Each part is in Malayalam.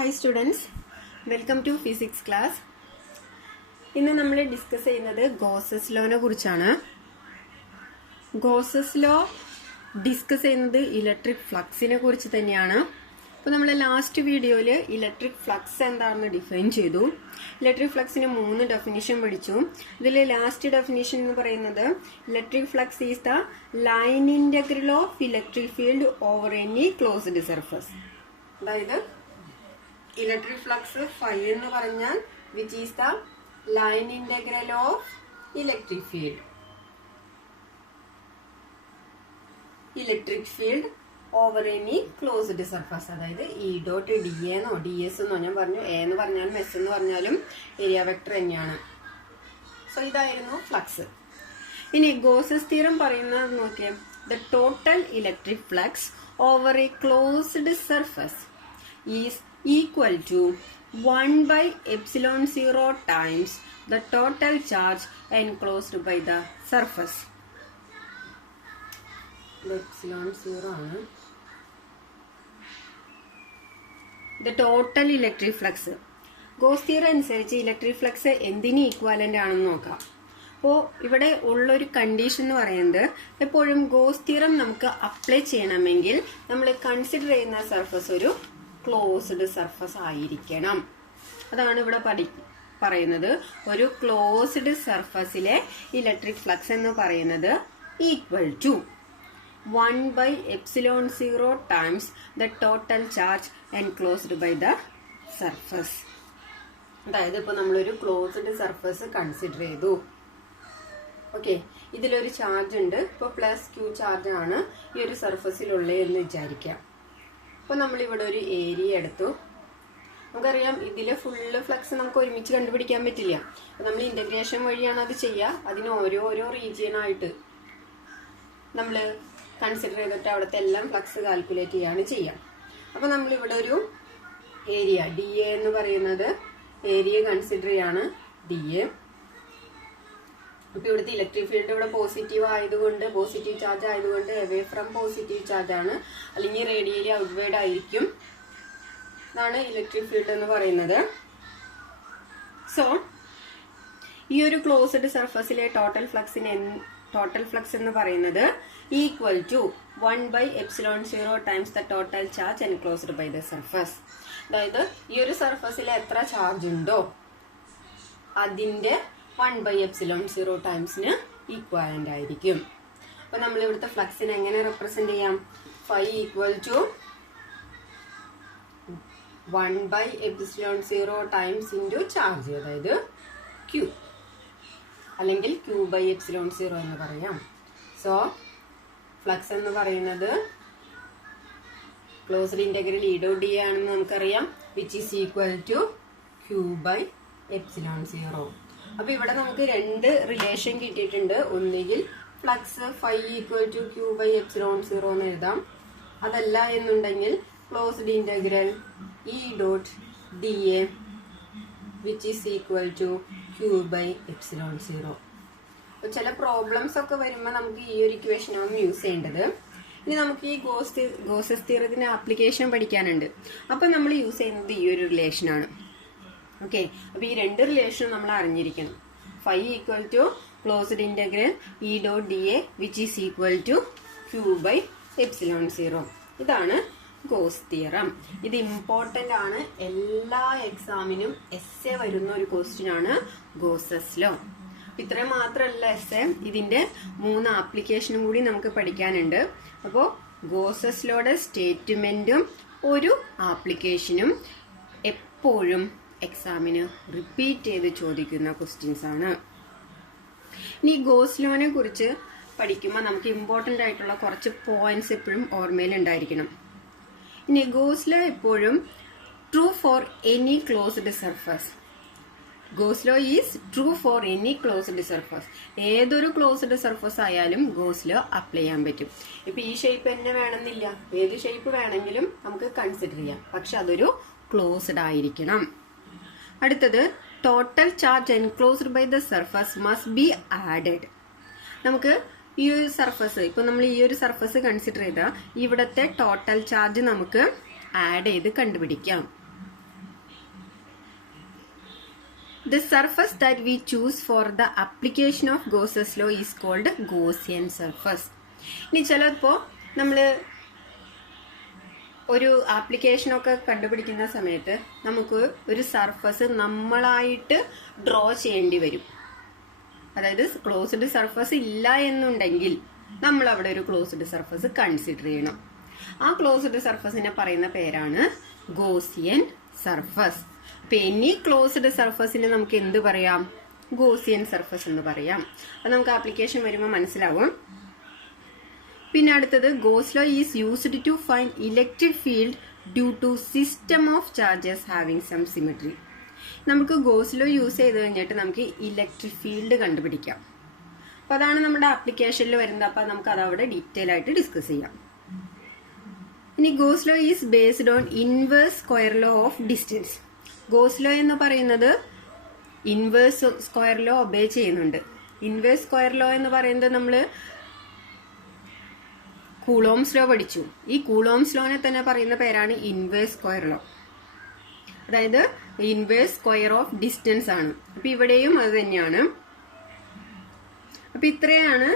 Hi students, welcome to physics class. ഇന്ന് നമ്മൾ ഡിസ്കസ് ചെയ്യുന്നത് ഗോസസ് ലോനെ കുറിച്ചാണ്. ഗോസസ് ലോ ഡിസ്കസ് ചെയ്യുന്നത് ഇലക്ട്രിക് ഫ്ലക്സിനെ കുറിച്ച് തന്നെയാണ്. അപ്പോൾ നമ്മൾ ലാസ്റ്റ് വീഡിയോയിൽ ഇലക്ട്രിക് ഫ്ലക്സ് എന്താണെന്ന് ഡിഫൈൻ ചെയ്തു. ഇലക്ട്രിക് ഫ്ലക്സിന് 3 ഡെഫിനിഷൻ പഠിച്ചു. ഇതിൽ ലാസ്റ്റ് ഡെഫിനിഷൻ എന്ന് പറയുന്നത് electric flux is the line integral of electric field over any closed surface. അതായത് ഇലക്ട്രിക് ഫ്ലക്സ് ഫൈ എന്ന് പറഞ്ഞാൽ which is the line integral of electric field over any closed surface. അതായത് ഇ ഡോട്ട് ഡി എന്നോ ഡി എസ് എന്നോ ഞാൻ പറഞ്ഞു, എ എന്ന് പറഞ്ഞാലും എസ് എന്ന് പറഞ്ഞാലും ഏരിയ വെക്ടർ തന്നെയാണ്. സോ ഇതായിരുന്നു ഫ്ലക്സ്. ഇനി ഗോസസ് തിയറം പറയുന്നത് നോക്കിയേ, the total electric flux over A closed surface is equal to 1 by epsilon 0 times the total charge enclosed by the surface. Epsilon 0 ആണ് the total electric flux. Goes theorem അനുസരിച്ച് ഇലക്ട്രിക് ഫ്ലക്സ് എന്തിന് ഈക്വാലന്റ് ആണെന്ന് നോക്കാം. അപ്പോൾ ഇവിടെ ഉള്ളൊരു കണ്ടീഷൻ എന്ന് പറയുന്നത്, എപ്പോഴും ഗോസ് തിയറം നമുക്ക് അപ്ലൈ ചെയ്യണമെങ്കിൽ നമ്മൾ കൺസിഡർ ചെയ്യുന്ന സർഫസ് ഒരു ക്ലോസ്ഡ് സർഫസ് ആയിരിക്കണം. അതാണ് ഇവിടെ പറയുന്നത്. ഒരു ക്ലോസ്ഡ് സർഫസിലെ ഇലക്ട്രിക് ഫ്ലക്സ് എന്ന് പറയുന്നത് equal to 1 by epsilon 0 times the total charge enclosed by the surface. അതായത് ഇപ്പൊ നമ്മളൊരു ക്ലോസ്ഡ് സർഫസ് കൺസിഡർ ചെയ്തു. ഓക്കെ, ഇതിലൊരു ചാർജ് ഉണ്ട്. ഇപ്പൊ പ്ലസ് ക്യൂ ചാർജ് ആണ് ഈ ഒരു സർഫസിലുള്ളത് എന്ന് വിചാരിക്കാം. അപ്പോൾ നമ്മളിവിടെ ഒരു ഏരിയ എടുത്തു. നമുക്കറിയാം ഇതിലെ ഫുള്ള് ഫ്ലക്സ് നമുക്ക് ഒരുമിച്ച് കണ്ടുപിടിക്കാൻ പറ്റില്ല. അപ്പോൾ നമ്മൾ ഇന്റഗ്രേഷൻ വഴിയാണ് അത് ചെയ്യുക. അതിന് ഓരോ റീജിയനായിട്ട് നമ്മൾ കൺസിഡർ ചെയ്തിട്ട് അവിടുത്തെ എല്ലാം ഫ്ലക്സ് കാൽക്കുലേറ്റ് ചെയ്യാണ് ചെയ്യുക. അപ്പോൾ നമ്മളിവിടെ ഒരു ഏരിയ ഡി എ എന്ന് പറയുന്നത് ഏരിയ കൺസിഡർ ചെയ്യാണ് ഡി എ. ഇപ്പൊ ഇവിടുത്തെ ഇലക്ട്രിക് ഫീൽഡ് ഇവിടെ പോസിറ്റീവ് ആയതുകൊണ്ട്, പോസിറ്റീവ് ചാർജ് ആയതുകൊണ്ട് അവേ ഫ്രം പോസിറ്റീവ് ചാർജ് ആണ്, അല്ലെങ്കിൽ റേഡിയലി ഔട്ട്വേർഡ് ആയിരിക്കും. ഇതാണ് ഇലക്ട്രിക് ഫീൽഡ് എന്ന് പറയുന്നത്. സോ ഈ ഒരു ക്ലോസ്ഡ് സർഫസിലെ ടോട്ടൽ ഫ്ലക്സ് എന്ന് പറയുന്നത് equal to 1 by epsilon 0 times the total charge enclosed by the surface. അതായത് ഈ ഒരു സർഫസിൽ എത്ര ചാർജ് ഉണ്ടോ അതിന്റെ 1 by epsilon 0 ടൈംസിന് ഈക്വാലന്റ് ആയിരിക്കും. അപ്പൊ നമ്മൾ ഇവിടുത്തെ ഫ്ലക്സിനെ എങ്ങനെ റെപ്രസെന്റ് ചെയ്യാം? Phi equal to 1 by epsilon 0 times into charge, അതായത് ക്യൂ, അല്ലെങ്കിൽ ക്യൂ ബൈ എപ്സിലോൺ 0 എന്ന് പറയാം. സോ ഫ്ലക്സ് എന്ന് പറയുന്നത് closed integral E dot D ആണെന്ന് നമുക്കറിയാം, which is equal to Q by epsilon 0. അപ്പൊ ഇവിടെ നമുക്ക് 2 റിലേഷൻ കിട്ടിയിട്ടുണ്ട്. ഒന്നുകിൽ flux phi equal to Q by epsilon 0 എന്ന് എഴുതാം. അതല്ല എന്നുണ്ടെങ്കിൽ closed integral E dot D A which is equal to Q by epsilon 0. അപ്പോൾ ചില പ്രോബ്ലംസ് ഒക്കെ വരുമ്പോൾ നമുക്ക് ഈ ഒരു ഇക്വേഷനാണ് യൂസ് ചെയ്യേണ്ടത്. ഇനി നമുക്ക് ഈ ഗോസസ് തിയറത്തിന്റെ ആപ്ലിക്കേഷൻ പഠിക്കാനുണ്ട്. അപ്പൊ നമ്മൾ യൂസ് ചെയ്യുന്നത് ഈ ഒരു റിലേഷനാണ്. ഓക്കെ, അപ്പൊ ഈ 2 റിലേഷനും നമ്മൾ അറിഞ്ഞിരിക്കണം. Phi equal to closed integral E dot D A which is equal to Q by epsilon 0. ഇതാണ് ഗോസ് തിയറം. ഇത് ഇമ്പോർട്ടന്റ് ആണ്. എല്ലാ എക്സാമിനും എസ്സേ വരുന്ന ഒരു ക്വസ്റ്റ്യൻ ആണ് ഗോസസ് ലോ. ഇത്രയും മാത്രമല്ല എസ്സേ, ഇതിന്റെ 3 ആപ്ലിക്കേഷനും കൂടി നമുക്ക് പഠിക്കാനുണ്ട്. അപ്പോൾ ഗോസസ് ലോയുടെ സ്റ്റേറ്റ്മെന്റും ഒരു ആപ്ലിക്കേഷനും എപ്പോഴും എക്സാമിന് റിപ്പീറ്റ് ചെയ്ത് ചോദിക്കുന്ന ക്വസ്റ്റ്യൻസ് ആണ്. ഇനി ഗോസ് ലോനെ കുറിച്ച് പഠിക്കുമ്പോൾ നമുക്ക് ഇമ്പോർട്ടൻ്റ് ആയിട്ടുള്ള കുറച്ച് പോയിന്റ്സ് എപ്പോഴും ഓർമ്മയിൽ ഉണ്ടായിരിക്കണം. ഇനി ഗോസ് ലോ എപ്പോഴും true for any closed surface. Goes law is true for any closed surface. ഏതൊരു ക്ലോസ്ഡ് സർഫസ് ആയാലും ഗോസ് ലോ അപ്ലൈ ചെയ്യാൻ പറ്റും. ഇപ്പൊ ഈ ഷേപ്പ് തന്നെ വേണമെന്നില്ല, ഏത് ഷേപ്പ് വേണമെങ്കിലും നമുക്ക് കൺസിഡർ ചെയ്യാം, പക്ഷെ അതൊരു ക്ലോസ്ഡ് ആയിരിക്കണം. അടുത്തത്, total charge enclosed by the surface must be added. നമുക്ക് ഈ ഒരു സർഫസ്, ഇപ്പൊ നമ്മൾ ഈ ഒരു സർഫസ് കൺസിഡർ ചെയ്താൽ ഇവിടത്തെ ടോട്ടൽ ചാർജ് നമുക്ക് ആഡ് ചെയ്ത് കണ്ടുപിടിക്കാം. The surface that we choose for the application of Gauss's law is called Gaussian surface. ഇനി ചിലപ്പോൾ നമ്മൾ ഒരു ആപ്ലിക്കേഷനൊക്കെ കണ്ടുപിടിക്കുന്ന സമയത്ത് നമുക്ക് ഒരു സർഫസ് നമ്മളായിട്ട് ഡ്രോ ചെയ്യേണ്ടി വരും. അതായത് ക്ലോസ്ഡ് സർഫസ് ഇല്ല എന്നുണ്ടെങ്കിൽ നമ്മൾ അവിടെ ഒരു ക്ലോസ്ഡ് സർഫസ് കൺസിഡർ ചെയ്യണം. ആ ക്ലോസ്ഡ് സർഫസിനെ പറയുന്ന പേരാണ് ഗോസിയൻ സർഫസ്. അപ്പൊ എനി ക്ലോസ്ഡ് സർഫസിന് നമുക്ക് എന്ത് പറയാം? ഗോസിയൻ സർഫസ് എന്ന് പറയാം. അത് നമുക്ക് ആപ്ലിക്കേഷൻ വരുമ്പോൾ മനസ്സിലാവും. പിന്നെ അടുത്തത്, Gauss law is used to find electric field due to system of charges having some symmetry. നമുക്ക് ഗോസ് ലോ യൂസ് ചെയ്ത് കഴിഞ്ഞിട്ട് നമുക്ക് ഇലക്ട്രിക് ഫീൽഡ് കണ്ടുപിടിക്കാം. അപ്പൊ അതാണ് നമ്മുടെ ആപ്ലിക്കേഷനിൽ വരുന്നത്. അപ്പൊ നമുക്ക് അത് അവിടെ ഡീറ്റെയിൽ ആയിട്ട് ഡിസ്കസ് ചെയ്യാം. ഇനി goes law is based on inverse square law of distance. Goes law എന്ന് പറയുന്നത് ഇൻവേഴ്സ് സ്ക്വയർ ലോ ഒബേ ചെയ്യുന്നുണ്ട്. ഇൻവേഴ്സ് സ്ക്വയർ ലോ എന്ന് പറയുന്നത് നമ്മൾ കൂളോംസ് ലോ പഠിച്ചു. ഈ കൂളോംസ് ലോനെ തന്നെ പറയുന്ന പേരാണ് ഇൻവേഴ്സ് സ്ക്വയർ ലോ. അതായത് ഇൻവേഴ്സ് സ്ക്വയർ ഓഫ് ഡിസ്റ്റൻസ് ആണ്. അപ്പൊ ഇവിടെയും അത് തന്നെയാണ്. അപ്പൊ ഇത്രയാണ്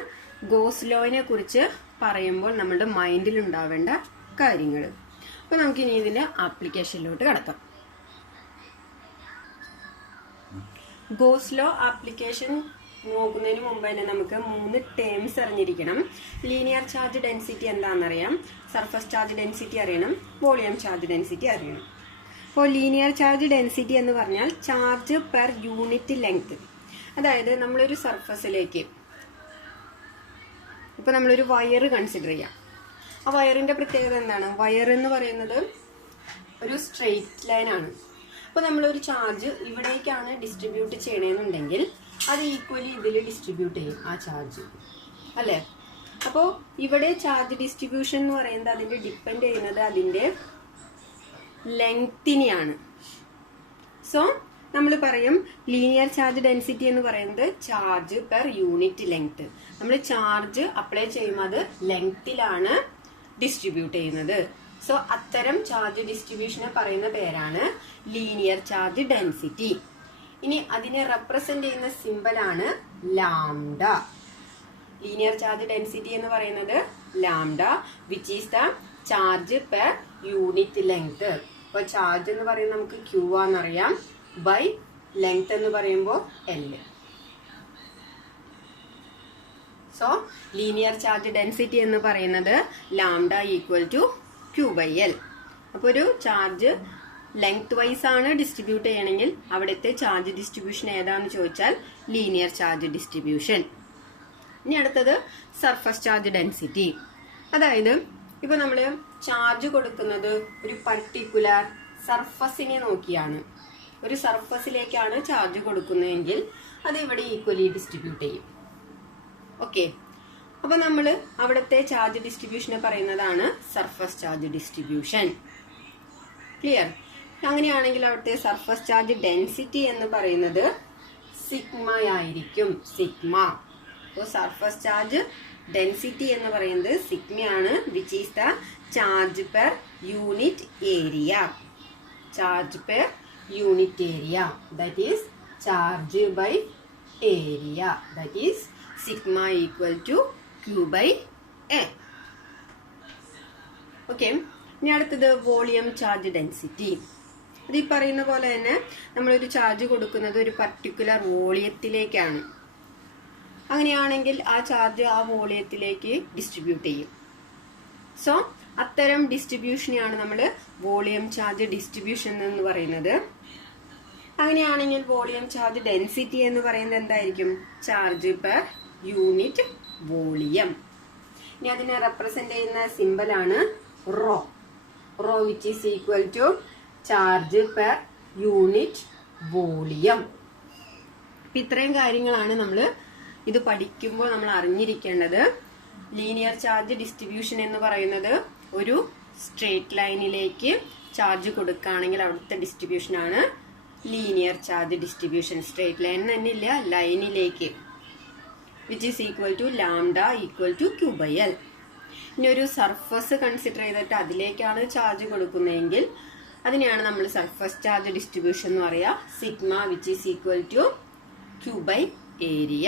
ഗോസ് ലോനെ കുറിച്ച് പറയുമ്പോൾ നമ്മുടെ മൈൻഡിൽ ഉണ്ടാവേണ്ട കാര്യങ്ങൾ. അപ്പൊ നമുക്ക് ഇനി ഇതിന്റെ ആപ്ലിക്കേഷനിലോട്ട് കടക്കാം. ഗോസ് ലോ ആപ്ലിക്കേഷൻ നോക്കുന്നതിന് മുമ്പ് തന്നെ നമുക്ക് 3 ടേംസ് അറിഞ്ഞിരിക്കണം. ലീനിയർ ചാർജ് ഡെൻസിറ്റി എന്താണെന്നറിയാം, സർഫസ് ചാർജ് ഡെൻസിറ്റി അറിയണം, വോളിയം ചാർജ് ഡെൻസിറ്റി അറിയണം. അപ്പോൾ ലീനിയർ ചാർജ് ഡെൻസിറ്റി എന്ന് പറഞ്ഞാൽ ചാർജ് പെർ യൂണിറ്റ് ലെങ്ത്. അതായത് നമ്മളൊരു സർഫസിലേക്ക് ഇപ്പൊ നമ്മളൊരു വയർ കൺസിഡർ ചെയ്യാം. ആ വയറിന്റെ പ്രത്യേകത എന്താണ്? വയർ എന്ന് പറയുന്നത് ഒരു സ്ട്രെയിറ്റ് ലൈൻ ആണ്. അപ്പൊ നമ്മളൊരു ചാർജ് ഇവിടേക്കാണ് ഡിസ്ട്രിബ്യൂട്ട് ചെയ്യണമെന്നുണ്ടെങ്കിൽ അത് ഈക്വലി ഇതിൽ ഡിസ്ട്രിബ്യൂട്ട് ചെയ്യും ആ ചാർജ്, അല്ലേ? അപ്പോൾ ഇവിടെ ചാർജ് ഡിസ്ട്രിബ്യൂഷൻ എന്ന് പറയുന്നത് അതിന്റെ ഡിപ്പെൻഡ് ചെയ്യുന്നത് അതിന്റെ ലെങ്തിനെയാണ്. സോ നമ്മൾ പറയും ലീനിയർ ചാർജ് ഡെൻസിറ്റി എന്ന് പറയുന്നത് ചാർജ് പെർ യൂണിറ്റ് ലെങ്ത്. നമ്മൾ ചാർജ് അപ്ലൈ ചെയ്യുമ്പോൾ അത് ലെങ്തിലാണ് ഡിസ്ട്രിബ്യൂട്ട് ചെയ്യുന്നത്. സോ അത്തരം ചാർജ് ഡിസ്ട്രിബ്യൂഷനെ പറയുന്ന പേരാണ് ലീനിയർ ചാർജ് ഡെൻസിറ്റി. ഇനി അതിനെ റെപ്രസെന്റ് ചെയ്യുന്ന സിമ്പൽ ആണ് ലാംഡ. ലീനിയർ ചാർജ് ഡെൻസിറ്റി എന്ന് പറയുന്നത് lambda, which is the charge per unit length. അപ്പൊ ചാർജ് എന്ന് പറയുന്നത് നമുക്ക് ക്യൂ ആണെന്നറിയാം, ബൈ ലെങ്ത് എന്ന് പറയുമ്പോൾ L. So linear charge density എന്ന് പറയുന്നത് lambda equal to Q by L. അപ്പൊ ഒരു ചാർജ് ലെങ്ത് വൈസ് ആണ് ഡിസ്ട്രിബ്യൂട്ട് ചെയ്യണമെങ്കിൽ അവിടുത്തെ ചാർജ് ഡിസ്ട്രിബ്യൂഷൻ ഏതാണെന്ന് ചോദിച്ചാൽ ലീനിയർ ചാർജ് ഡിസ്ട്രിബ്യൂഷൻ. ഇനി അടുത്തത് സർഫസ് ചാർജ് ഡെൻസിറ്റി. അതായത് ഇപ്പൊ നമ്മള് ചാർജ് കൊടുക്കുന്നത് ഒരു പർട്ടിക്കുലർ സർഫസിനെ നോക്കിയാണ്. ഒരു സർഫസിലേക്കാണ് ചാർജ് കൊടുക്കുന്നതെങ്കിൽ അത് ഇവിടെ ഈക്വലി ഡിസ്ട്രിബ്യൂട്ട് ചെയ്യും. ഓക്കെ, അപ്പൊ നമ്മൾ അവിടുത്തെ ചാർജ് ഡിസ്ട്രിബ്യൂഷനെ പറയുന്നതാണ് സർഫസ് ചാർജ് ഡിസ്ട്രിബ്യൂഷൻ. ക്ലിയർ? അങ്ങനെയാണെങ്കിൽ അവിടുത്തെ സർഫസ് ചാർജ് ഡെൻസിറ്റി എന്ന് പറയുന്നത് സിഗ്മ ആയിരിക്കും. സിഗ്മ. അപ്പോൾ സർഫസ് ചാർജ് ഡെൻസിറ്റി എന്ന് പറയുന്നത് സിഗ്മയാണ്, which is the charge per unit area. Charge per unit area, that is charge by area, that is sigma equal to Q by A. Okay, ഇനി അടുത്തത് വോളിയം ചാർജ് ഡെൻസിറ്റി. അത് ഈ പറയുന്ന പോലെ തന്നെ നമ്മളൊരു ചാർജ് കൊടുക്കുന്നത് ഒരു പർട്ടിക്കുലർ വോളിയത്തിലേക്കാണ്. അങ്ങനെയാണെങ്കിൽ ആ ചാർജ് ആ വോളിയത്തിലേക്ക് ഡിസ്ട്രിബ്യൂട്ട് ചെയ്യും. സോ അത്തരം ഡിസ്ട്രിബ്യൂഷനെയാണ് നമ്മൾ വോളിയം ചാർജ് ഡിസ്ട്രിബ്യൂഷൻ എന്ന് പറയുന്നത്. അങ്ങനെയാണെങ്കിൽ വോളിയം ചാർജ് ഡെൻസിറ്റി എന്ന് പറയുന്നത് എന്തായിരിക്കും? Charge per unit volume. ഇനി അതിനെ റെപ്രസെന്റ് ചെയ്യുന്ന സിമ്പൽ ആണ് rho. Rho which is equal to charge per unit volume. ഇത്രയും കാര്യങ്ങളാണ് നമ്മൾ ഇത് പഠിക്കുമ്പോൾ നമ്മൾ അറിഞ്ഞിരിക്കേണ്ടത്. ലീനിയർ ചാർജ് ഡിസ്ട്രിബ്യൂഷൻ എന്ന് പറയുന്നത് ഒരു സ്ട്രേറ്റ് ലൈനിലേക്ക് ചാർജ് കൊടുക്കുകയാണെങ്കിൽ അവിടുത്തെ ഡിസ്ട്രിബ്യൂഷൻ ആണ് linear charge distribution. Straight line തന്നെ ഇല്ല, ലൈനിലേക്ക്, which is equal to lambda equal to Q by L. ഇനി ഒരു സർഫസ് കൺസിഡർ ചെയ്തിട്ട് അതിലേക്കാണ് ചാർജ് കൊടുക്കുന്നതെങ്കിൽ അതിനെയാണ് നമ്മൾ സർഫസ് ചാർജ് ഡിസ്ട്രിബ്യൂഷൻ എന്ന് പറയുക. Sigma which is equal to Q by area.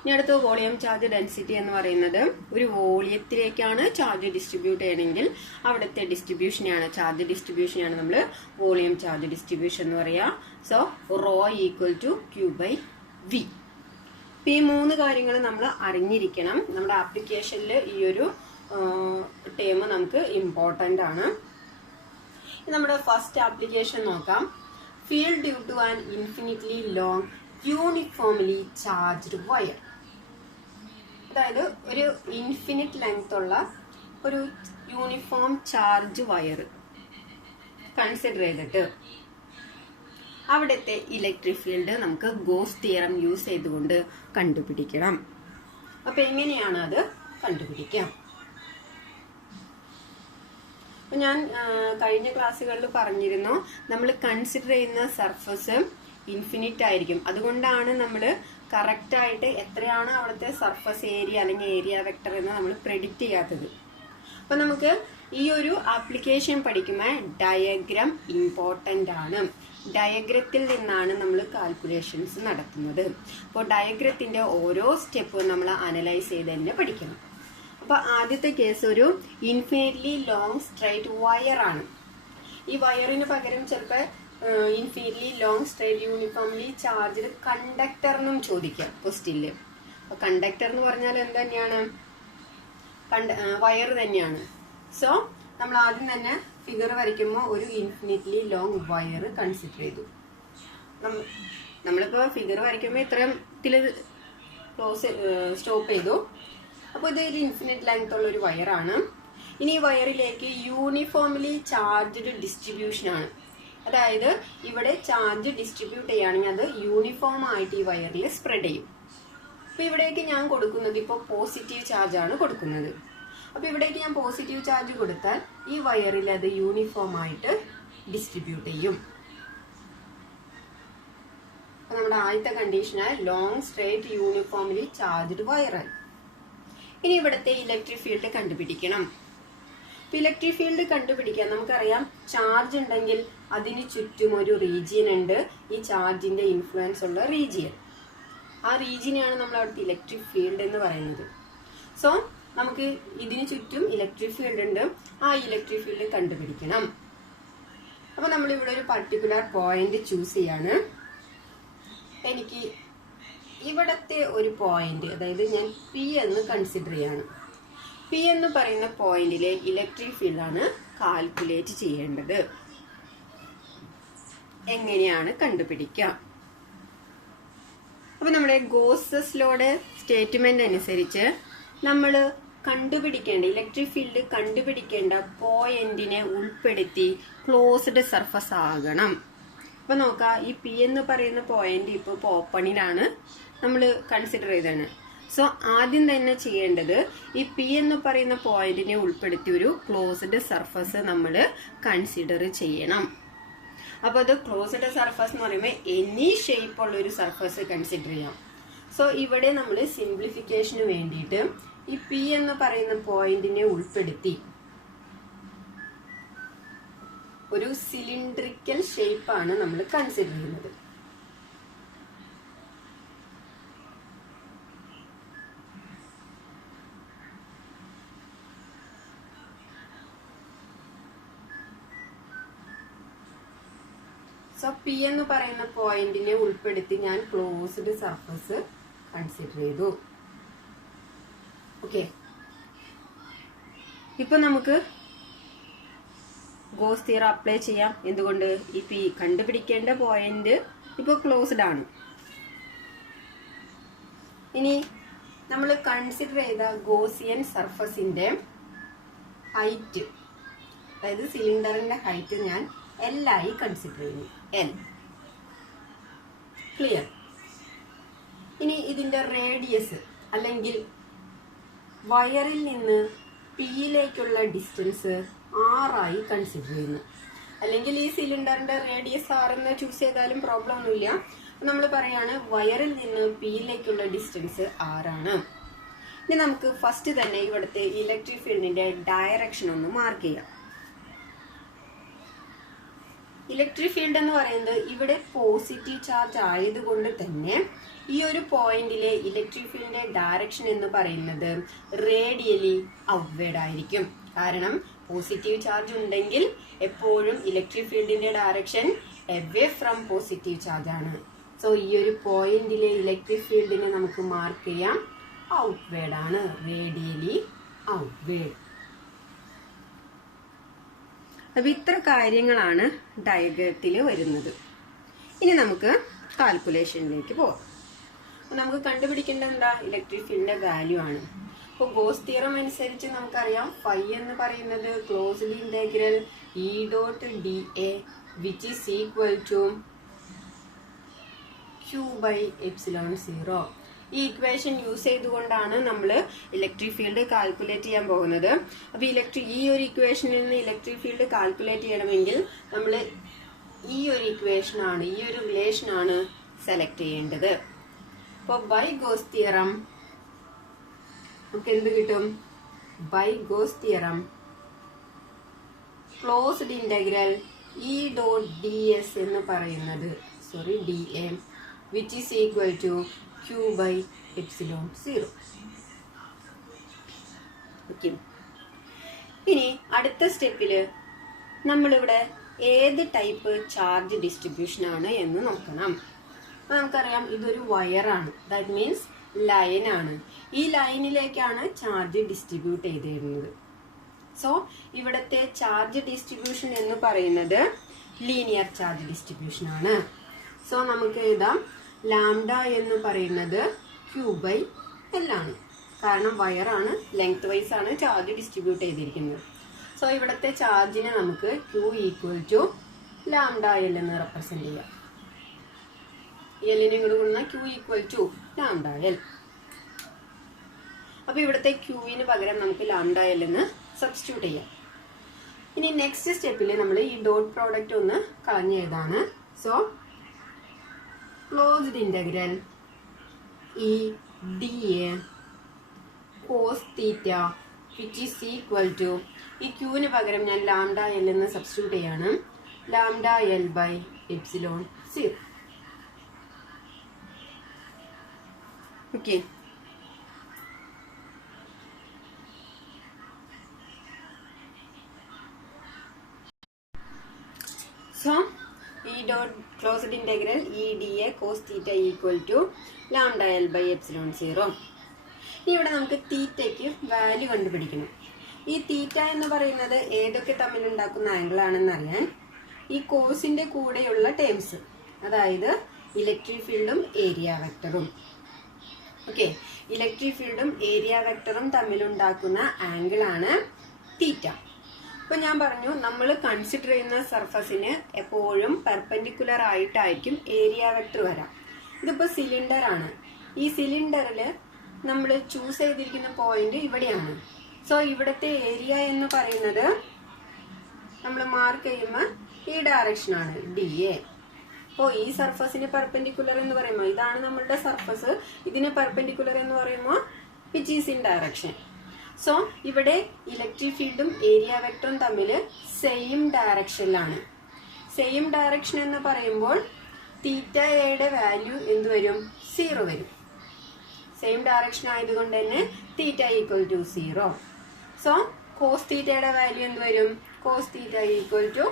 ഇനി അടുത്ത വോളിയം ചാർജ് ഡെൻസിറ്റി എന്ന് പറയുന്നത് ഒരു വോളിയത്തിലേക്കാണ് ചാർജ് ഡിസ്ട്രിബ്യൂട്ട് ചെയ്യണമെങ്കിൽ അവിടുത്തെ ഡിസ്ട്രിബ്യൂഷനെയാണ്, ചാർജ് ഡിസ്ട്രിബ്യൂഷനെയാണ് നമ്മൾ വോളിയം ചാർജ് ഡിസ്ട്രിബ്യൂഷൻ എന്ന് പറയുക. So rho equal to Q by V. ഈ 3 കാര്യങ്ങൾ നമ്മൾ അറിഞ്ഞിരിക്കണം. നമ്മുടെ ആപ്ലിക്കേഷനിൽ ഈ ഒരു ടേം നമുക്ക് ഇമ്പോർട്ടൻ്റ് ആണ്. നമ്മുടെ ഫസ്റ്റ് ആപ്ലിക്കേഷൻ നോക്കാം. Field due to an infinitely long uniformly charged wire. അതായത് ഒരു ഇൻഫിനിറ്റ് ലെങ്ത് ഉള്ള ഒരു യൂണിഫോം ചാർജ് വയർ കൺസിഡർ ചെയ്തിട്ട് അവിടുത്തെ ഇലക്ട്രിക് ഫീൽഡ് നമുക്ക് ഗോസ് തിയറം യൂസ് ചെയ്തുകൊണ്ട് കണ്ടുപിടിക്കണം. അപ്പൊ എങ്ങനെയാണ് അത് കണ്ടുപിടിക്കാം? ഞാൻ കഴിഞ്ഞ ക്ലാസ്സുകളിൽ പറഞ്ഞിരുന്നു, നമ്മൾ കൺസിഡർ ചെയ്യുന്ന സർഫസ് ഇൻഫിനിറ്റ് ആയിരിക്കും. അതുകൊണ്ടാണ് നമ്മൾ കറക്റ്റ് ആയിട്ട് എത്രയാണ് അവിടുത്തെ സർഫസ് ഏരിയ അല്ലെങ്കിൽ ഏരിയ വെക്ടർ എന്ന് നമ്മൾ പ്രെഡിക്റ്റ് ചെയ്യാത്തത്. അപ്പൊ നമുക്ക് ഈ ഒരു ആപ്ലിക്കേഷൻ പഠിക്കുമ്പോൾ ഡയഗ്രാം ഇമ്പോർട്ടൻ്റ് ആണ്. ഡയഗ്രത്തിൽ നിന്നാണ് നമ്മൾ കാൽക്കുലേഷൻസ് നടത്തുന്നത്. അപ്പോൾ ഡയഗ്രത്തിന്റെ ഓരോ സ്റ്റെപ്പും നമ്മൾ അനലൈസ് ചെയ്ത് തന്നെ പഠിക്കണം. അപ്പൊ ആദ്യത്തെ കേസ് ഒരു ഇൻഫിനിറ്റ്ലി ലോങ് സ്ട്രൈറ്റ് വയർ ആണ്. ഈ വയറിന് പകരം ചിലപ്പോൾ infinitely long straight uniformly charged conductor എന്നും ചോദിക്കാം ക്വസ്റ്റ്യനില്. അപ്പൊ കണ്ടക്ടർ എന്ന് പറഞ്ഞാൽ എന്ത് തന്നെയാണ്? വയർ തന്നെയാണ്. സോ നമ്മൾ ആദ്യം തന്നെ ഫിഗർ വരയ്ക്കുമ്പോൾ ഒരു ഇൻഫിനിറ്റ്ലി ലോങ് വയർ കൺസിഡർ ചെയ്തു. നമ്മളിപ്പോ ഫിഗർ വരയ്ക്കുമ്പോൾ ഇത്തരത്തിൽ സ്റ്റോപ്പ് ചെയ്തു. അപ്പോൾ ഇത് ഒരു ഇൻഫിനിറ്റ് ലെങ്ത് ഉള്ള ഒരു വയറാണ്. ഇനി ഈ വയറിലേക്ക് യൂണിഫോംലി ചാർജ്ഡ് ഡിസ്ട്രിബ്യൂഷൻ ആണ്. അതായത് ഇവിടെ ചാർജ് ഡിസ്ട്രിബ്യൂട്ട് ചെയ്യുകയാണെങ്കിൽ അത് യൂണിഫോം ആയിട്ട് ഈ വയറിൽ സ്പ്രെഡ് ചെയ്യും. അപ്പൊ ഇവിടേക്ക് ഞാൻ കൊടുക്കുന്നത് ഇപ്പോൾ പോസിറ്റീവ് ചാർജ് ആണ് കൊടുക്കുന്നത്. അപ്പൊ ഇവിടേക്ക് ഞാൻ പോസിറ്റീവ് ചാർജ് കൊടുത്താൽ ഈ വയറിൽ അത് യൂണിഫോം ആയിട്ട് ഡിസ്ട്രിബ്യൂട്ട് ചെയ്യും. അപ്പൊ നമ്മുടെ ആദ്യത്തെ കണ്ടീഷനായ ലോങ് സ്ട്രേറ്റ് യൂണിഫോംലി ചാർജ്ഡ് വയറായി. ഇനി ഇവിടുത്തെ ഇലക്ട്രിക് ഫീൽഡ് കണ്ടുപിടിക്കണം. ഇലക്ട്രിക് ഫീൽഡ് കണ്ടുപിടിക്കാൻ നമുക്കറിയാം, ചാർജ് ഉണ്ടെങ്കിൽ അതിന് ചുറ്റും ഒരു റീജിയൻ ഉണ്ട്, ഈ ചാർജിന്റെ ഇൻഫ്ലുവൻസ് ഉള്ള റീജിയൻ. ആ റീജിയനാണ് നമ്മൾ അവിടുത്തെ ഇലക്ട്രിക് ഫീൽഡ് എന്ന് പറയുന്നത്. സോ നമുക്ക് ഇതിന് ചുറ്റും ഇലക്ട്രിക് ഫീൽഡ് ഉണ്ട്, ആ ഇലക്ട്രിക് ഫീൽഡ് കണ്ടുപിടിക്കണം. അപ്പൊ നമ്മൾ ഇവിടെ ഒരു പർട്ടിക്കുലർ പോയിന്റ് ചൂസ് ചെയ്യാണ്. എനിക്ക് ഇവിടത്തെ ഒരു പോയിന്റ്, അതായത് ഞാൻ P എന്ന് കൺസിഡർ ചെയ്യാണ്. P എന്ന് പറയുന്ന പോയിന്റിലെ ഇലക്ട്രിക് ഫീൽഡാണ് കാൽക്കുലേറ്റ് ചെയ്യേണ്ടത്. എങ്ങനെയാണ് കണ്ടുപിടിക്കുക? അപ്പൊ നമ്മുടെ ഗോസസ് ലോയുടെ സ്റ്റേറ്റ്മെന്റ് അനുസരിച്ച് നമ്മൾ കണ്ടുപിടിക്കേണ്ട ഇലക്ട്രിക് ഫീൽഡ് കണ്ടുപിടിക്കേണ്ട പോയിന്റിനെ ഉൾപ്പെടുത്തി ക്ലോസ്ഡ് സർഫസ് ആകണം. അപ്പൊ നോക്കാം, ഈ P എന്ന് പറയുന്ന പോയിന്റ് ഇപ്പൊ ഓപ്പണിലാണ് നമ്മൾ കൺസിഡർ ചെയ്താണ്. സോ ആദ്യം തന്നെ ചെയ്യേണ്ടത് ഈ P എന്ന് പറയുന്ന പോയിന്റിനെ ഉൾപ്പെടുത്തി ഒരു ക്ലോസ്ഡ് സർഫസ് നമ്മൾ കൺസിഡർ ചെയ്യണം. അപ്പൊ അത് ക്ലോസ്ഡ് സർഫസ് എന്ന് പറയുമ്പോൾ എനി ഷേപ്പ് ഉള്ള ഒരു സർഫസ് കൺസിഡർ ചെയ്യാം. സോ ഇവിടെ നമ്മൾ സിംപ്ലിഫിക്കേഷന് വേണ്ടിയിട്ട് ഈ P എന്ന് പറയുന്ന പോയിന്റിനെ ഉൾപ്പെടുത്തി ഒരു സിലിണ്ടറിക്കൽ ഷേപ്പാണ് നമ്മൾ കൺസിഡർ ചെയ്യുന്നത്. സോ P എന്ന് പറയുന്ന പോയിന്റിനെ ഉൾപ്പെടുത്തി ഞാൻ ക്ലോസ്ഡ് സർഫസ് കൺസിഡർ ചെയ്തു. ഓക്കെ, ഇപ്പൊ നമുക്ക് ഗോസ് തിയറം അപ്ലൈ ചെയ്യാം. എന്തുകൊണ്ട്? ഈ P കണ്ടുപിടിക്കേണ്ട പോയിന്റ് ഇപ്പൊ ക്ലോസ്ഡ് ആണ്. ഇനി നമ്മൾ കൺസിഡർ ചെയ്ത ഗോസിയൻ സർഫസിന്റെ ഹൈറ്റ്, അതായത് സിലിണ്ടറിന്റെ ഹൈറ്റ് ഞാൻ L ആയി കൺസിഡർ ചെയ്യുന്നു. L clear. ഇനി ഇതിന്റെ റേഡിയസ് അല്ലെങ്കിൽ വയറിൽ നിന്ന് Pയിലേക്കുള്ള ഡിസ്റ്റൻസ് R ആയി കൺസിഡർ ചെയ്യുന്നു. അല്ലെങ്കിൽ ഈ സിലിണ്ടറിന്റെ റേഡിയസ് R എന്ന് ചൂസ് ചെയ്താലും പ്രോബ്ലം ഒന്നുമില്ല. നമ്മൾ പറയാണ് വയറിൽ നിന്ന് Pയിലേക്കുള്ള ഡിസ്റ്റൻസ് R ആണ്. ഇനി നമുക്ക് ഫസ്റ്റ് തന്നെ ഇവിടുത്തെ ഇലക്ട്രിക് ഫീൽഡിന്റെ ഡയറക്ഷൻ ഒന്ന് മാർക്ക് ചെയ്യാം. ഇലക്ട്രിക് ഫീൽഡ് എന്ന് പറയുന്നത് ഇവിടെ പോസിറ്റീവ് ചാർജ് ആയതുകൊണ്ട് തന്നെ ഈ ഒരു പോയിന്റിലെ ഇലക്ട്രിക് ഫീൽഡിന്റെ ഡയറക്ഷൻ എന്ന് പറയുന്നത് റേഡിയലി ഔട്ട്വേർഡ് ആയിരിക്കും. കാരണം പോസിറ്റീവ് ചാർജ് ഉണ്ടെങ്കിൽ എപ്പോഴും ഇലക്ട്രിക് ഫീൽഡിന്റെ direction away from positive charge ആണ്. സോ ഈ ഒരു പോയിന്റിലെ ഇലക്ട്രിക് ഫീൽഡിനെ നമുക്ക് മാർക്ക് ചെയ്യാം ഔട്ട്വേർഡ് ആണ്, റേഡിയലി ഔട്ട്വേർഡ്. അപ്പൊ ഇത്ര കാര്യങ്ങളാണ് ഡയഗ്രത്തിൽ വരുന്നത്. ഇനി നമുക്ക് കാൽക്കുലേഷനിലേക്ക് പോകാം. നമുക്ക് കണ്ടുപിടിക്കേണ്ടത് എന്താ? ഇലക്ട്രിക് ഫീൽഡിന്റെ വാല്യൂ ആണ്. അപ്പോൾ ഗോസ് തിയറം അനുസരിച്ച് നമുക്കറിയാം ഫൈ എന്ന് പറയുന്നത് closed integral E dot D A which is equal to Q by epsilon 0. ഈ ഇക്വേഷൻ യൂസ് ചെയ്തുകൊണ്ടാണ് നമ്മൾ ഇലക്ട്രിക് ഫീൽഡ് കാൽക്കുലേറ്റ് ചെയ്യാൻ പോകുന്നത്. അപ്പൊ ഈ ഒരു ഇക്വേഷനിൽ നിന്ന് ഇലക്ട്രിക് ഫീൽഡ് കാൽക്കുലേറ്റ് ചെയ്യണമെങ്കിൽ നമ്മൾ ഈ ഒരു ഇക്വേഷനാണ്, ഈ ഒരു റിലേഷനാണ് സെലക്ട് ചെയ്യേണ്ടത്. അപ്പോൾ ബൈ ഗോസ് തിയറം നമുക്ക് എന്ത് കിട്ടും? By Gauss theorem closed integral E dot D S എന്ന് പറയുന്നത് D A which is equal to Q by epsilon 0. Okay, ഇനി അടുത്ത സ്റ്റെപ്പില് നമ്മളിവിടെ ഏത് ടൈപ്പ് ചാർജ് ഡിസ്ട്രിബ്യൂഷൻ ആണ് എന്ന് നോക്കണം. നമുക്കറിയാം ഇതൊരു വയറാണ്, ദാറ്റ് മീൻസ് ലൈൻ ആണ്. ഈ ലൈനിലേക്കാണ് ചാർജ് ഡിസ്ട്രിബ്യൂട്ട് ചെയ്തിരുന്നത്. സോ ഇവിടത്തെ ചാർജ് ഡിസ്ട്രിബ്യൂഷൻ എന്ന് പറയുന്നത് ലീനിയർ ചാർജ് ഡിസ്ട്രിബ്യൂഷൻ ആണ്. സോ നമുക്ക് എഴുതാം ലാംഡ എന്ന് പറയുന്നത് ക്യൂ ബൈ എൽ ആണ്. കാരണം വയറാണ്, ലെങ്ത് വൈസ് ആണ് ചാർജ് ഡിസ്ട്രിബ്യൂട്ട് ചെയ്തിരിക്കുന്നത്. സോ ഇവിടത്തെ ചാർജിനെ നമുക്ക് Q equal to lambda L എന്ന് റെപ്രസെന്റ് ചെയ്യാം. എല്ലിനെ കൂടെ കൊടുക്കുന്ന Q equal to lambda L. അപ്പൊ ഇവിടുത്തെ ക്യൂവിന് പകരം നമുക്ക് ലാംഡ എൽ എന്ന് സബ്സ്റ്റിറ്റ്യൂട്ട് ചെയ്യാം. ഇനി നെക്സ്റ്റ് സ്റ്റെപ്പിൽ നമ്മൾ ഈ ഡോട്ട് പ്രോഡക്റ്റ് ഒന്ന് കളഞ്ഞതാണ്. So closed integral E D A cos theta which is equal to, ഈ ക്യൂവിന് പകരം ഞാൻ ലാംഡ എൽ എന്ന് സബ്സ്റ്റിറ്റ്യൂട്ട് ചെയ്യാണ്, lambda L by epsilon 0. Okay, so E dot closed integral E D A cos theta equal to lambda L by epsilon 0. ഇനി ഇവിടെ നമുക്ക് തീറ്റയ്ക്ക് വാല്യൂ കണ്ടുപിടിക്കണം. ഈ തീറ്റ എന്ന് പറയുന്നത് ഏതൊക്കെ തമ്മിൽ ഉണ്ടാക്കുന്ന ആംഗിൾ ആണെന്ന് അറിയാൻ ഈ കോസിന്റെ കൂടെയുള്ള ടേംസ്, അതായത് ഇലക്ട്രിക് ഫീൽഡും ഏരിയ വെക്ടറും. ഓക്കെ, ഇലക്ട്രിക് ഫീൽഡും ഏരിയ വെക്ടറും തമ്മിലുണ്ടാക്കുന്ന ആംഗിൾ ആണ് തീറ്റ. ഇപ്പൊ ഞാൻ പറഞ്ഞു നമ്മൾ കൺസിഡർ ചെയ്യുന്ന സർഫസിന് എപ്പോഴും പെർപെൻഡിക്കുലർ ആയിട്ടായിരിക്കും ഏരിയ വെക്ടർ വരാം. ഇതിപ്പോ സിലിണ്ടർ ആണ്. ഈ സിലിണ്ടറിൽ നമ്മൾ ചൂസ് ചെയ്തിരിക്കുന്ന പോയിന്റ് ഇവിടെയാണ്. സോ ഇവിടുത്തെ ഏരിയ എന്ന് പറയുന്നത് നമ്മൾ മാർക്ക് ചെയ്യുമ്പോൾ ഈ ഡയറക്ഷൻ ആണ് ഡി എ. അപ്പോൾ ഈ സർഫസിന് പെർപെൻഡിക്കുലർ എന്ന് പറയുമ്പോൾ ഇതാണ് നമ്മളുടെ സർഫസ്, ഇതിന് പെർപെൻഡിക്കുലർ എന്ന് പറയുമ്പോൾ which is in direction. So ഇവിടെ ഇലക്ട്രിക് ഫീൽഡും ഏരിയ വെക്ടറും തമ്മിൽ സെയിം ഡയറക്ഷനിലാണ്. സെയിം ഡയറക്ഷൻ എന്ന് പറയുമ്പോൾ തീറ്റ എയുടെ വാല്യൂ എന്ത് വരും? 0 വരും. സെയിം ഡയറക്ഷൻ ആയതുകൊണ്ട് തന്നെ theta equal to 0. So cos തീറ്റയുടെ വാല്യൂ എന്ത് വരും? Cos theta equal to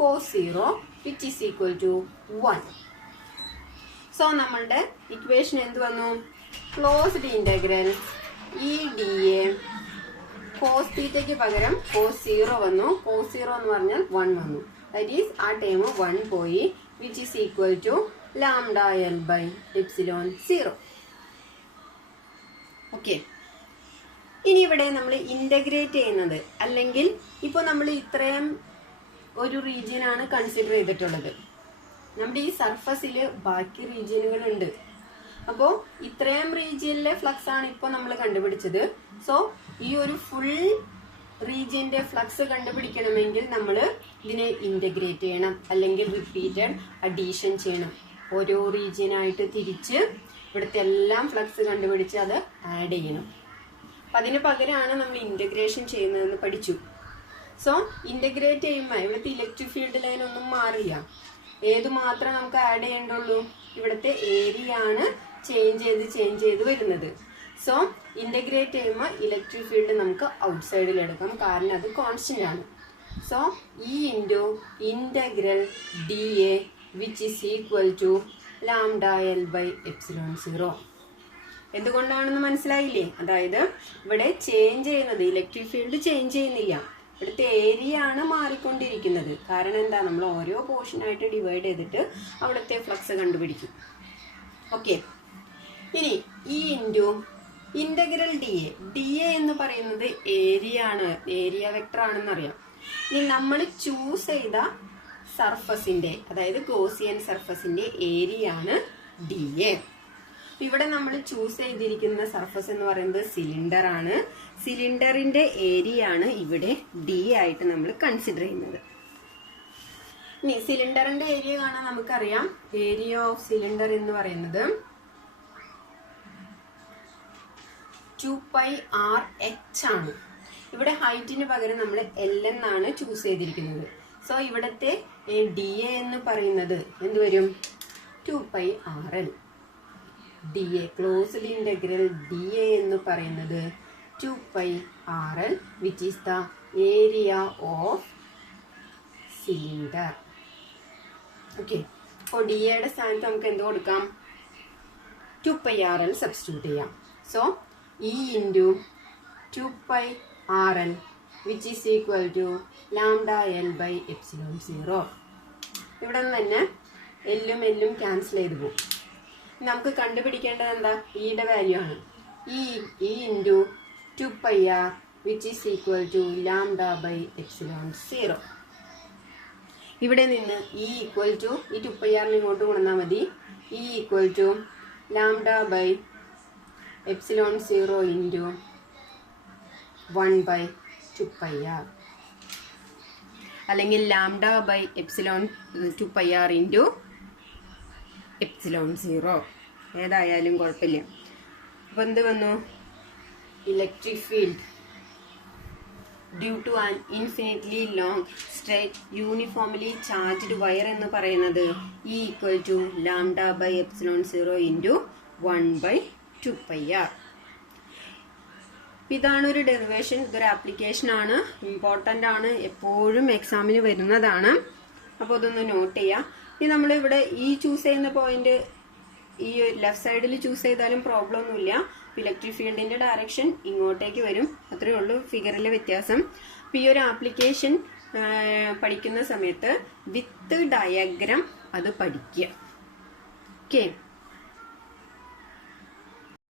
cos 0 which is equal to 1. So നമ്മളുടെ ഇക്വേഷൻ എന്ത് വന്നു? Closed integral E D A cos തീറ്റയ്ക്ക് പകരം കോസ് 0 വന്നു. കോസ് 0 എന്ന് പറഞ്ഞാൽ 1 വന്നു. ദാറ്റ് ഈസ് ആ ടൈം 1 പോയി, which is equal to lambda L by epsilon 0. Okay, ഇനി ഇവിടെ നമ്മൾ ഇന്റഗ്രേറ്റ് ചെയ്യുന്നത്, അല്ലെങ്കിൽ ഇപ്പൊ നമ്മൾ ഇത്രയും ഒരു റീജിയൻ ആണ് കൺസിഡർ ചെയ്തിട്ടുള്ളത്. നമ്മുടെ ഈ സർഫസിൽ ബാക്കി റീജിയനുകളുണ്ട്. അപ്പോൾ ഇത്രയും റീജിയനിലെ ഫ്ലക്സ് ആണ് ഇപ്പോൾ നമ്മൾ കണ്ടുപിടിച്ചത്. സോ ഈ ഒരു ഫുൾ റീജിയന്റെ ഫ്ലക്സ് കണ്ടുപിടിക്കണമെങ്കിൽ നമ്മൾ ഇതിനെ ഇന്റഗ്രേറ്റ് ചെയ്യണം, അല്ലെങ്കിൽ റിപ്പീറ്റഡ് അഡീഷൻ ചെയ്യണം. ഓരോ റീജിയനായിട്ട് തിരിച്ച് ഇവിടുത്തെ എല്ലാം ഫ്ലക്സ് കണ്ടുപിടിച്ച് അത് ആഡ് ചെയ്യണം. അപ്പം അതിന് പകരമാണ് നമ്മൾ ഇന്റഗ്രേഷൻ ചെയ്യുന്നതെന്ന് പഠിച്ചു. സോ ഇന്റഗ്രേറ്റ് ചെയ്യുമ്പോൾ ഇവിടുത്തെ ഇലക്ട്രിക് ഫീൽഡ് ലൈൻ ഒന്നും മാറില്ല. ഏത് മാത്രം നമുക്ക് ആഡ് ചെയ്യേണ്ടുള്ളൂ? ഇവിടുത്തെ ഏരിയ ആണ് ചേഞ്ച് ചെയ്ത് വരുന്നത്. സോ ഇന്റഗ്രേറ്റ് ചെയ്യുമ്പോൾ ഇലക്ട്രിക് ഫീൽഡ് നമുക്ക് ഔട്ട് സൈഡിൽ എടുക്കാം, കാരണം അത് കോൺസ്റ്റന്റ് ആണ്. So E into integral dA which is equal to lambda L by epsilon 0. എന്തുകൊണ്ടാണെന്ന് മനസ്സിലായില്ലേ? അതായത് ഇവിടെ ചേഞ്ച് ചെയ്യുന്നത് ഇലക്ട്രിക് ഫീൽഡ് ചേഞ്ച് ചെയ്യുന്നില്ല, ഇവിടുത്തെ ഏരിയ ആണ് മാറിക്കൊണ്ടിരിക്കുന്നത്. കാരണം എന്താ? നമ്മൾ ഓരോ പോർഷനായിട്ട് ഡിവൈഡ് ചെയ്തിട്ട് അവിടുത്തെ ഫ്ലക്സ് കണ്ടുപിടിക്കും. ഓക്കെ, ഇനി E ഇൻറ്റു ഇന്റഗ്രൽ DA എന്ന് പറയുന്നത് ഏരിയ ആണ്, ഏരിയ വെക്ടർ ആണെന്നറിയാം. ഇനി നമ്മൾ ചൂസ് ചെയ്ത സർഫസിന്റെ, അതായത് ഗോസിയൻ സർഫസിന്റെ ഏരിയ ആണ് DA. ഇവിടെ നമ്മൾ ചൂസ് ചെയ്തിരിക്കുന്ന സർഫസ് എന്ന് പറയുന്നത് സിലിണ്ടർ ആണ്. സിലിണ്ടറിന്റെ ഏരിയ ആണ് ഇവിടെ D ആയിട്ട് നമ്മൾ കൺസിഡർ ചെയ്യുന്നത്. ഇനി സിലിണ്ടറിന്റെ ഏരിയ കാണാൻ നമുക്കറിയാം, ഏരിയ ഓഫ് സിലിണ്ടർ എന്ന് പറയുന്നത് 2πRh ആണ്. ഇവിടെ ഹൈറ്റിന് പകരം നമ്മൾ L എന്നാണ് ചൂസ് ചെയ്തിരിക്കുന്നത്. സോ ഇവിടത്തെ DA എന്ന് പറയുന്നത് എന്ത് വരും? 2πRL. DA closed integral DA എന്ന് പറയുന്നത് 2πRL which is the area of cylinder. Okay, അപ്പോൾ DAയുടെ സ്ഥാനത്ത് നമുക്ക് എന്ത് കൊടുക്കാം? 2πRL സബ്സ്റ്റിറ്റ്യൂട്ട് ചെയ്യാം. So E into 2πRL which is equal to lambda L by epsilon 0. ഇവിടെ നിന്ന് തന്നെ എല്ലും ക്യാൻസൽ ചെയ്ത് പോകും. നമുക്ക് കണ്ടുപിടിക്കേണ്ടത് എന്താ? ഇയുടെ വാല്യൂ ആണ്. E into 2πR which is equal to lambda by epsilon 0. ഇവിടെ നിന്ന് E ഈക്വൽ ടു ഈ 2πR ഇങ്ങോട്ട് കൊണ്ടുവന്നാൽ മതി. E equal to lambda by epsilon 0 into 1/2πR, അല്ലെങ്കിൽ lambda by epsilon 2πR into epsilon 0, ഏതായാലും കുഴപ്പമില്ല. അപ്പം എന്ത് വന്നു? Electric field due to an infinitely long straight uniformly charged wire എന്ന് പറയുന്നത് E equal to lambda by epsilon 0 into 1/2πR. ഇതാണ് ഒരു ഡെറിവേഷൻ, ഇതൊരു ആപ്ലിക്കേഷൻ ആണ്, ഇമ്പോർട്ടൻ്റ് ആണ്, എപ്പോഴും എക്സാമിന് വരുന്നതാണ്. അപ്പോൾ അതൊന്ന് നോട്ട് ചെയ്യാം. ഇനി നമ്മളിവിടെ ഈ ചൂസ് ചെയ്യുന്ന പോയിന്റ് ഈ ലെഫ്റ്റ് സൈഡിൽ ചൂസ് ചെയ്താലും പ്രോബ്ലം ഒന്നുമില്ല. ഇലക്ട്രിക് ഫീൽഡിന്റെ ഡയറക്ഷൻ ഇങ്ങോട്ടേക്ക് വരും, അത്രയേ ഉള്ളൂ ഫിഗറിലെ വ്യത്യാസം. അപ്പോൾ ഈ ഒരു ആപ്ലിക്കേഷൻ പഠിക്കുന്ന സമയത്ത് വിത്ത് ഡയഗ്രാം അത് പഠിക്കുക. ഓക്കെ.